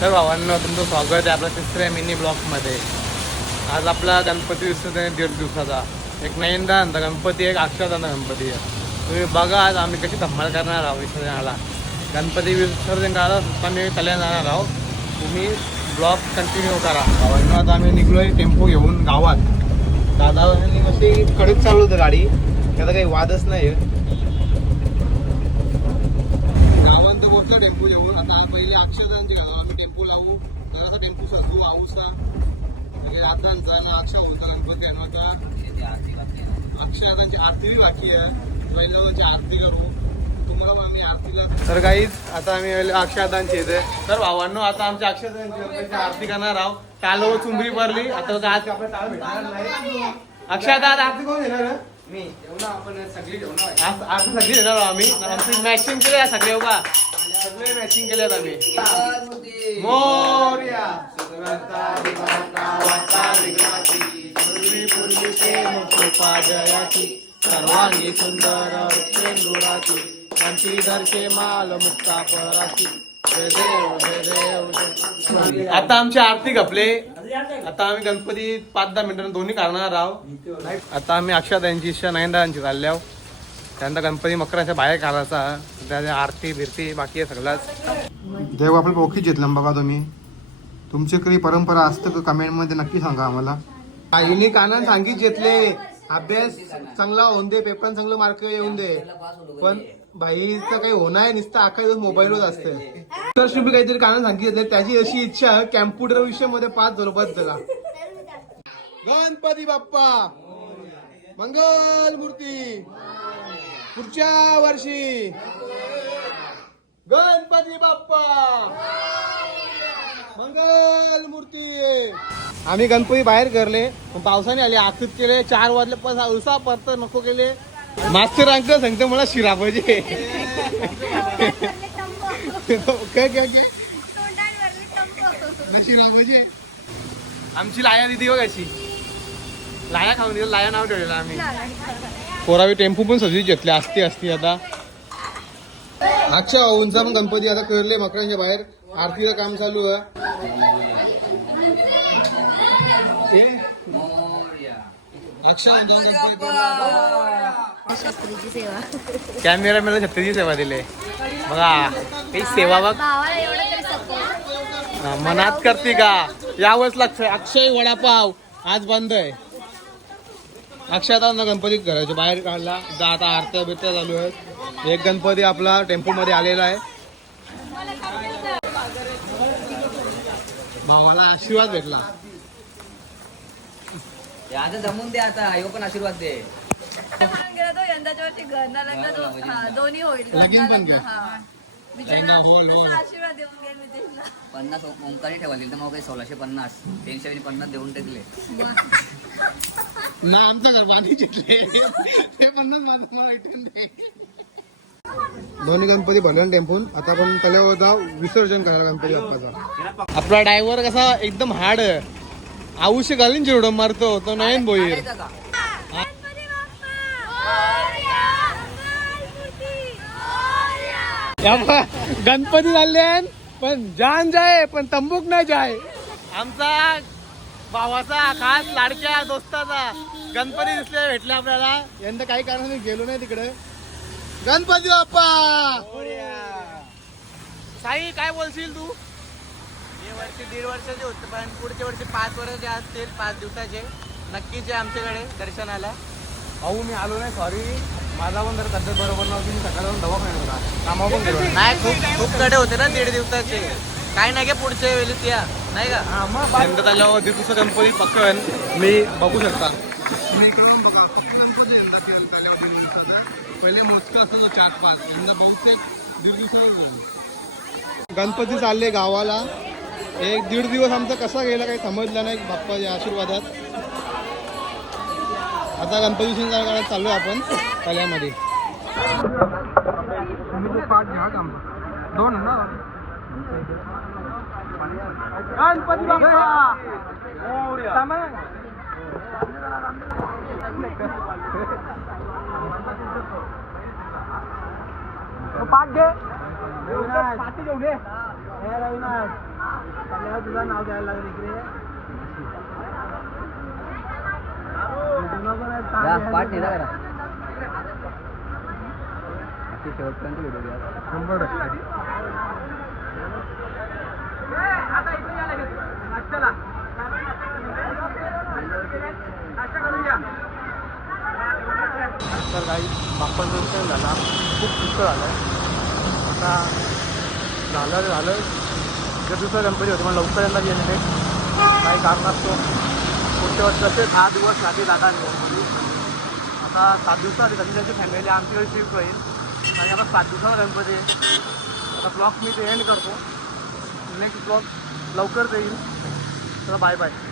तर भावांना तुमचं स्वागत आहे आपल्या तिसऱ्या मिनी ब्लॉकमध्ये आज आपला गणपती विसर्जन आहे दीड दिवसाचा. एक नयनदानचा गणपती एक अक्षरदानचा गणपती आहे. तुम्ही बघा आज आम्ही कशी धम्माल करणार आहोत विसर्जनाला. गणपती विसर्जन करायला सुद्धा मी कल्याण जाणार आहोत. तुम्ही ब्लॉक कंटिन्यू करा. भावांना आता आम्ही निघलोय टेम्पो घेऊन गावात. दादा कशी कडक चालू होतं गाडी. त्याचा काही वादच नाही पोहोचला टेम्पो घेऊन आता पहिले अक्षरदानचे घालू. आम्ही टेम्पो लावू. जरासा टेम्पो सजू आऊसा म्हणजे रात्रांचा ना अक्षा होता गणपती आणवाचा. अक्षरदानची आरती बी बाकी आहे. पहिल्याची आरती करू. तुम्हाला पण आम्ही आरतीला तर काहीच आता आम्ही अक्षरदानची येते तर भावांनो आता आमच्या अक्षरदानची आरती करणार आहोत. काल चुंबरी भरली आता आज आपल्याला टाळ भेटणार नाही. आरती कोण येणार? मी. जेवण आपण सगळी जेवण आज आज सगळी येणार आम्ही. आमची मॅचिंग केली सगळे बघा सगळे मॅचिंग केले आहेत आम्ही. मोर्या. सर्वांगी सुंदर वृक्षेंदुराची त्यांची धरके माल मुक्ता पराची जय देव जय देव. जय- आता आमची आरती घपले आता आम्ही गणपती पाच दहा मिनिटांनी दोन्ही काढणार आहोत. आता आम्ही अक्षर यांची इच्छा नयनदारांची चालले आहोत त्यानंतर गणपती मकराच्या बाहेर काढायचा त्याच्या आरती बिरती बाकी आहे सगळ्याच देव आपलं पोखीच घेतलं बघा तुम्ही. तुमची काही परंपरा असतं का कमेंटमध्ये नक्की सांगा आम्हाला. आईने कानान सांगित घेतले. अभ्यास चांगला होऊन दे पेपर चांगलं मार्क येऊन दे. पण भाईचं काही होणार आहे नुसतं अख्खा दिवस मोबाईलवर असते तर तुम्ही काहीतरी कानान सांगितले त्याची अशी इच्छा कॅम्प्युटर विषयामध्ये पाच झालो बस झाला. गणपती बाप्पा! मंगल मूर्ती! पुढच्या वर्षी. गणपती बाप्पा. मंगल मूर्ती. आम्ही गणपती बाहेर करले पण पावसाने आले आखीत केले चार वाजले पण उसा परत नको केले. मास्टर रांक सांगते मला शिरा पाहिजे काय काय शिरा पाहिजे आमची लाया दिदी बघ अशी. लाया खाऊन दिली लाया नाव ठेवलेलं आम्ही. पोरावी टेम्पो पण सजवी घेतले असते असती आता. अच्छा उंचा पण गणपती आता करले मकरांच्या बाहेर. आरतीचं काम चालू आहे? अक्षा कॅमेरा मला छत्रीची सेवा दिले. बघा सेवा बघ. मनात करते का? यावंच लागतंय. अक्षय वडापाव. आज बंद आहे. अक्षय आता ना गणपती घराच्या बाहेर काढला. जा आता आरत्या बिरत्या चालू आहेत. एक गणपती आपला टेम्पो मध्ये आलेला आहे. भावाला आशीर्वाद भेटला. आता जमून दे आता. यो पण आशीर्वाद दे. गेला तो यंदाच्या वर्षी घरना लग्न दो- हा, दोन्ही होईल लगीन पण घ्या. हा. आशीर्वाद देऊन गेल पन्नास ओंकारी ठेवाली तर मग काही सोळाशे पन्नास तीनशे पन्नास देऊन टाकले. ना आमचं घर बांधी चिटले ते पन्नास माझं मला दोन्ही गणपती भरले टेम्पून. आता आपण तल्यावर जाऊ. विसर्जन करायला गणपती बाप्पाचा. आपला ड्रायव्हर कसा एकदम हार्ड आयुष्य घालीन चिरडं मारतो. तो नयन बघ, गणपती झाले पण जान जाय पण तंबूक नाही जाय. आमचा भावाचा खास लाडक्या दोस्ताचा. गणपती दिसले भेटले आपल्याला. यंदा काही कारणाने गेलो नाही तिकडे. गणपती बाप्पा! साई काय बोलशील तू? हे वर्षी दीड वर्षाचे होते पण पुढच्या वर्षी पाच वर्षाचे असतील पाच दिवसाचे. नक्कीच आहे आमच्याकडे दर्शनाला. अहो मी आलो नाही सॉरी माझा पण जरा तब्येत बरोबर नव्हती मी सकाळी जाऊन दवाखान्यात होता. कामावर पण गेलो नाही. नाही खूप खूप कडे होते ना दीड दिवसाचे. काय नाही गे पुढच्या वेळेस या. नाही का? यंदा त्याच्यावर दिवस गणपती पकड मी बघू शकता. दिवसाचा. पहिले मोजका असतो चार पाच. यंदा बहुतेक दीड दिवस गणपती चालले गावाला. एक दीड दिवस आमचा कसा गेला काही समजलं नाही बाप्पाच्या आशीर्वादात. आता गणपती सिंग चाललो आपण कल्यामध्ये दोन ना? गणपती बाप्पा पाठ घे पाठी घेऊन ये तुझं नाव द्यायला लागलं इकडे पाठ नाही करा शेवटपर्यंत व्हिडिओ घ्या शंभर तर काही बाप्पा दर्शन झाला. खूप पुष्कळ झालं. आता झालं झालं. इकडे दुसरं गणपती होते पण लवकर यांना. गेलेले काही कारण असतो? पुढच्या वर्षी असे दहा दिवस राहते दादा आता सात दिवसात त्यांची त्यांची फॅमिली आमच्याकडे शिफ्ट होईल. आणि आता सात दिवसाला गणपती. आता ब्लॉग मी ते एंड करतो. नेक्स्ट ब्लॉग लवकर देईन. चला बाय बाय